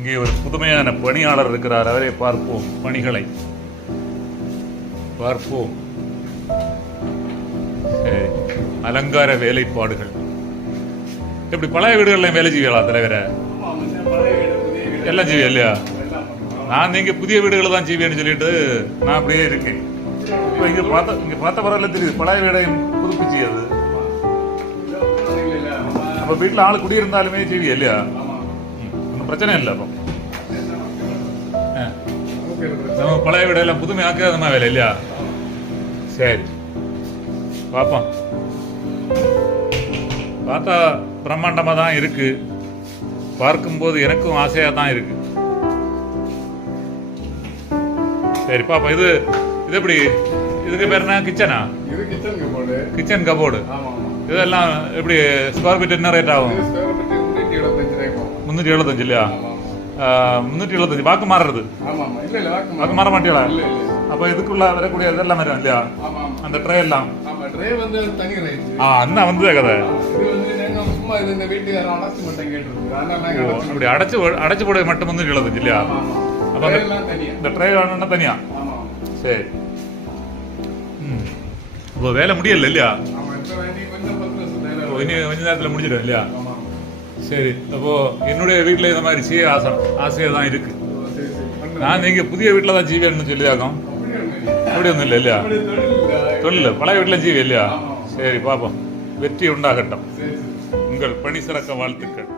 இங்கே ஒரு புதுமையான பணியாளர் இருக்கிறார். அவரை பார்ப்போம் பணிகளை. பார்ப்போம். அலங்கார வேலைப்பாடுகள். இப்படி பழைய வீடுகள்லாம் வேலை செய்வீங்களா தலைவரை? எல்லாம் செய்வியா இல்லையா? நான் நீங்க புதிய வீடுகளை தான் செய்வேன்னு சொல்லிட்டு நான் அப்படியே இருக்கேன். இப்போ இங்க பார்த்த இங்க பார்த்த பரவாயில்ல தெரியுது பழைய வீடையும் புதுப்பிச்சு அது. நம்ம வீட்டுல ஆள் குடியிருந்தாலுமே செய்வியா இல்லையா? பிரச்சனை இல்லை அப்போ. நம்ம பழைய வீடெல்லாம் புதுமையாக்க நம்ம வேலை இல்லையா? சரி. பார்ப்போம் பார்த்தா பிரம்மாண்டமாக தான் இருக்கு. பார்க்கும்போது எனக்கும் ஆசையாக தான் இருக்கு. சரி பாப்போம். இது இது எப்படி? இதுக்கு பேர் என்ன? கிச்சனா? Kitchen cupboard. இதெல்லாம் எப்படி ஸ்கொயர் ஃபீட் என்ன ரேட் ஆகும்? இது ஸ்கொயர் ஃபீட் முன்னூத்தி எழுபத்தஞ்சு ரூபாய் முந்நூற்றி எழுபத்தஞ்சு இல்லையா ஆமா முந்நூற்றி எழுபத்தஞ்சு வாக்கு மாறுறது ஆமா ஆமா இல்ல இல்ல வாக்கு வாக்கு மாற மாட்டீங்களா இல்ல இல்ல அப்போ இதுக்குள்ள வரக்கூடிய இதெல்லாம் வரும் இல்லையா ஆமா ஆமா அந்த ட்ரே எல்லாம் ஆமா ட்ரே வந்து தனி ரேட் ஆ அண்ணா வந்து கதை இது வந்து நாங்க சும்மா இது இந்த வீட்டுக்கு அடைச்சு மட்டும் கேட்டிருக்கு அதனால நாங்க ஓ, அடைச்சு அப்படி அடைச்சு அடைச்சு போட மட்டும் முந்நூற்றி எழுபத்தஞ்சு இல்லையா ஆமா ஆமா அப்ப ட்ரே அந்த- எல்லாம் தனியா இந்த ட்ரை வேணும்னா தனியா ஆமா சரி ம் இப்போ வேலை முடியல இல்லையா ஆமா இப்ப வேண்டி கொஞ்சம் பத்து வருஷம் நேரம் இப்போ இனி கொஞ்ச நேரத்தில் முடிஞ்சிடும் இல்லையா ஆமா சரி அப்போ என்னுடைய வீட்டில் இந்த மாதிரி சீ ஆசை ஆசையாக தான் இருக்கு. நான் நீங்கள் புதிய வீட்டில் தான் ஜீவியன்னு சொல்லியாகும் அப்படி அப்படி ஒன்றும் இல்லை இல்லையா? தொழில் பழைய வீட்டில் ஜீவி இல்லையா? சரி பார்ப்போம் வெற்றி உண்டாகட்டும். உங்கள் பணி சிறக்க வாழ்த்துக்கள்.